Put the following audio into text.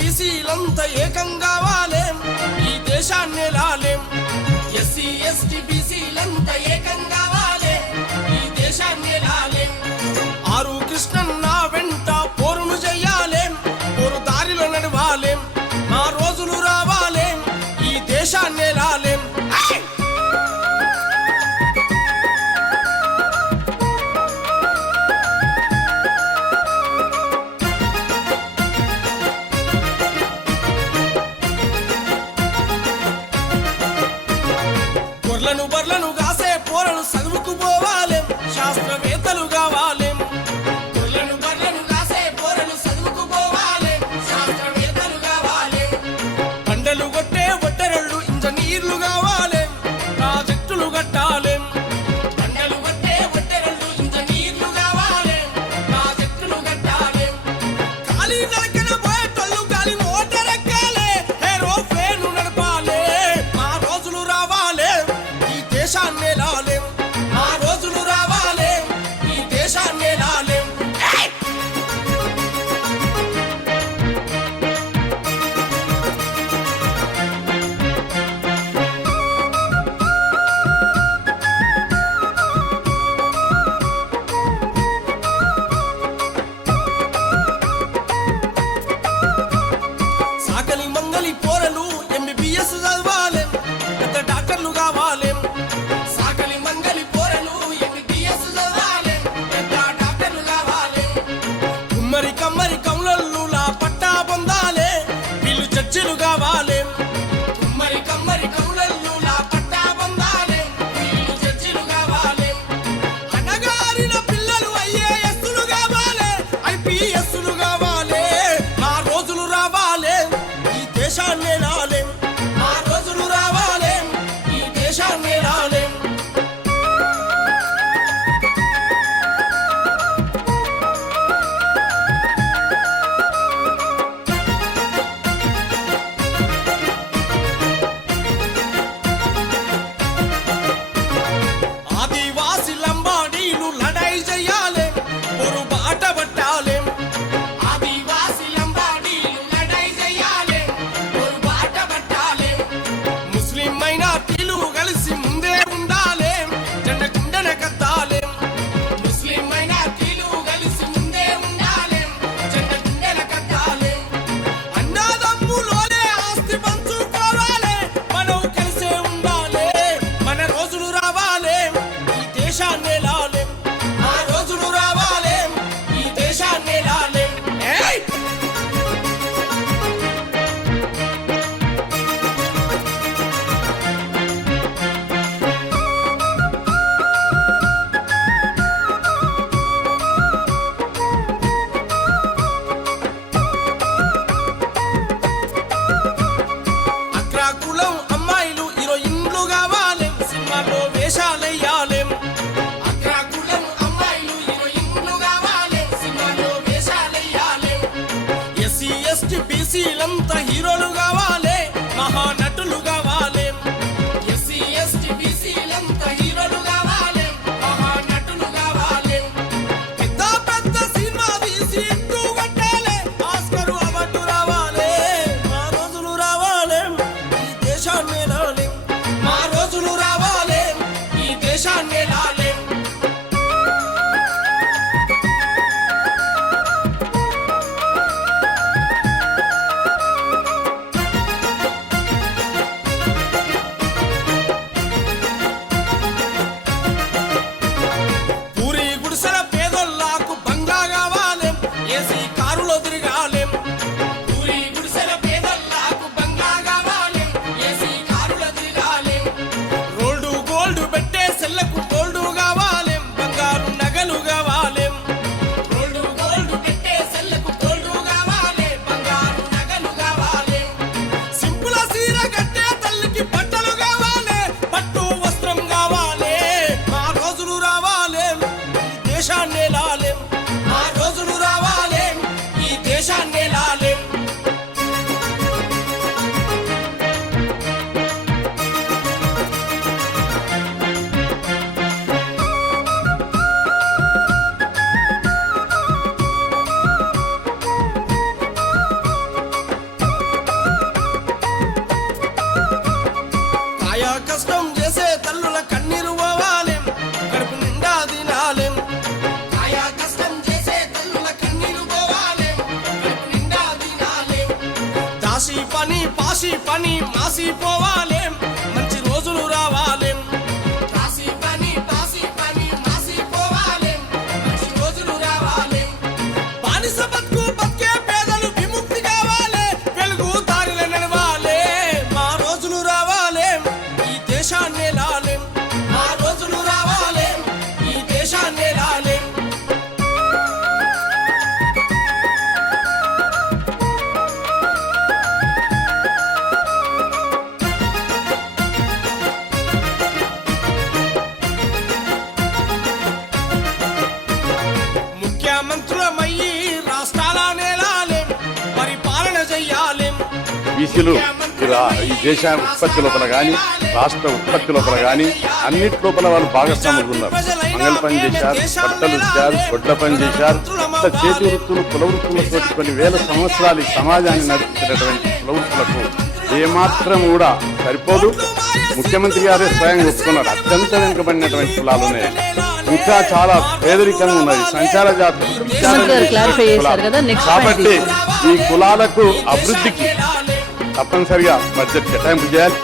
బీసీలంతా ఏకం కావాలేం, ఈ దేశాన్ని లాలేం. ఎస్సీ ఎస్టీ బీసీలంతా ఏకం కావాలే, ఈ దేశాన్ని లాలేం. ఆరు కృష్ణన్న వెంట పోరును చెయ్యాలేం, పోరు దారిలో నడవాలేం. మా రోజులు రావాలేం, ఈ దేశాన్ని లాలేం. బర్లను కాసే పోరలు చదువుకు పోవాలేం, శాస్త్రవేత్తలు కావాలేం. బర్లను కాసే పోరలు చదువుకు పోవాలేం, శాస్త్రవేత్తలు కావాలేం. పంటలు కొట్టే ఒట్టరెళ్ళు ఇంజనీర్లు కావాలేం, ప్రాజెక్టులు కట్టాలేం. పంటలు కొట్టే ఒట్టరెళ్ళు ఇంజనీర్లు కావాలేం, ప్రాజెక్టులు కట్టాలేం. గాలి నరకన పోయేటోళ్ళు గాలి మోటారెక్కాలే, ఏరోప్లేను నడపాలే. మా రోజులు రావాలే, దేశాన్ని లాలేం. మా రోజులు రావాలే, ఈ దేశాన్ని లాలేం. సాకలి మంగలి పోరలు MBBS చదవాలేం, పెద్ద డాక్టర్లు కావాలేం. కమ్మరి కౌలల్లులా పట్టా పొందాలే, వీళ్ళు చర్చిలు కావాలేం. కుమ్మరి కమ్మరి కౌలల్లులా పట్టా పొందాలే, వీళ్ళు చర్చిలు కావాలేం. అన్నగారిన పిల్లలు IASలు కావాలే, IPSలు కావాలే. మా రోజులు రావాలే, ఈ దేశాన్ని లాలేం. మా రోజులు రావాలే, ఈ దేశాన్ని లాలేం. మైనార్టీలు కలిసి ముందే ఉండాలేం, జెండ గుండెన కద్దాలేం. ముస్లిం మైనార్టీలు కలిసి ముందే ఉండాలేం, జెండ గుండెన కద్దాలేం. అన్నదమ్ములోనే ఆస్తి పంచుకోవాలే, మనం కలిసే ఉండాలే. మన రోజులు రావాలేం, ఈ దేశాన్ని లాలేం. మా రోజులు రావాలేం, ఈ దేశాన్ని లాలేం. కులం అమ్మాయిలు హీరోయిన్లు కావాలేం, సినిమాలో వేషాలయ్యాలేం. కులం అమ్మాయిలు హీరోయిన్లు కావాలేం, సినిమాలో వేషాలయ్యాలేం. ఎస్సీ ఎస్టీ బీసీలంతా హీరోలు కావాలే, మహానటులు కావాలేం. ఎస్సీ ఎస్టీ బీసీలంతా హీరోలు కావాలేం, మహానటులు కావాలేం. పెద్ద పెద్ద సినిమా తీసి ఇంటూ కట్టాలే, ఆస్కరు అవార్డు రావాలే. మా రోజులు రావాలేం, దేశాన్ని లాలేం. మా రోజులు రావాలేం, ఈ దేశాన్ని లాలేం. పూరి గుడిసెల పేదోళ్ళకు బంగ్లా కావాలేం, ఏసీ కారులో తిరగాలేం. పూరి గుడిసెల పేదోళ్ళకు బంగ్లా కావాలేం, ఏసీ కారులో తిరగాలేం. రోల్డు గోల్డ్ పెట్టే సెల్లకు గోల్డ్ కావాలేం, బంగారు నగలు కావాలేం. రోల్డు గోల్డ్ పెట్టే సెల్లకు గోల్డ్ కావాలే, బంగారు నగలు కావాలేం. సింపుల సీర కట్టే తల్లికి బట్టలు కావాలే, పట్టు వస్త్రం కావాలే. మా రోజులు రావాలేం, ఈ దేశాన్ని లాలేం. మా రోజులు రావాలేం, ఈ దేశాన్ని లాలేం. రాశి పని మాసిపోవాలేం మంచి రోజులు రావాలేం రాశి పని మాసిపోవాలేం మంచి రోజులు రావాలేం బానిస బతుకు బతికే పేదలు విముక్తి కావాలే వెలుగు దారిలో నడవాలే మా రోజులు రావాలేం ఈ దేశాన్ని లాలేం మా రోజులు రావాలేం ఈ దేశాన్ని లాలేం ముఖ్యమంత్రులమయ్యి రాష్ట్రాల నేలాలేం పరిపాలన చెయ్యాలేం బీసీలు ఈ దేశ ఉత్పత్తి లోపల కానీ రాష్ట్ర ఉత్పత్తి లోపల కానీ అన్నిటి లోపల వాళ్ళు భాగస్వాములు ఉన్నారు. మంగళ పని చేశారు, బట్టలు ఇచ్చారు, గొడ్ల పని చేశారు. ఇంత చేతి వృత్తులు కుల వృత్తులతో కొన్ని వేల సంవత్సరాలు ఈ సమాజాన్ని నడిపించినటువంటి కుల వృత్తులకు ఏమాత్రం కూడా సరిపోదు. ముఖ్యమంత్రి గారే స్వయంగా ఒప్పుకున్నారు అత్యంత వెనుకబడినటువంటి కులాలు ఉన్నాయి, ఇంకా చాలా పేదరికంగా ఉన్నది, సంచార జాతులు. కాబట్టి ఈ కులాలకు అభివృద్ధికి తప్పనిసరిగా బడ్జెట్ కేటాయింపు చేయాలి.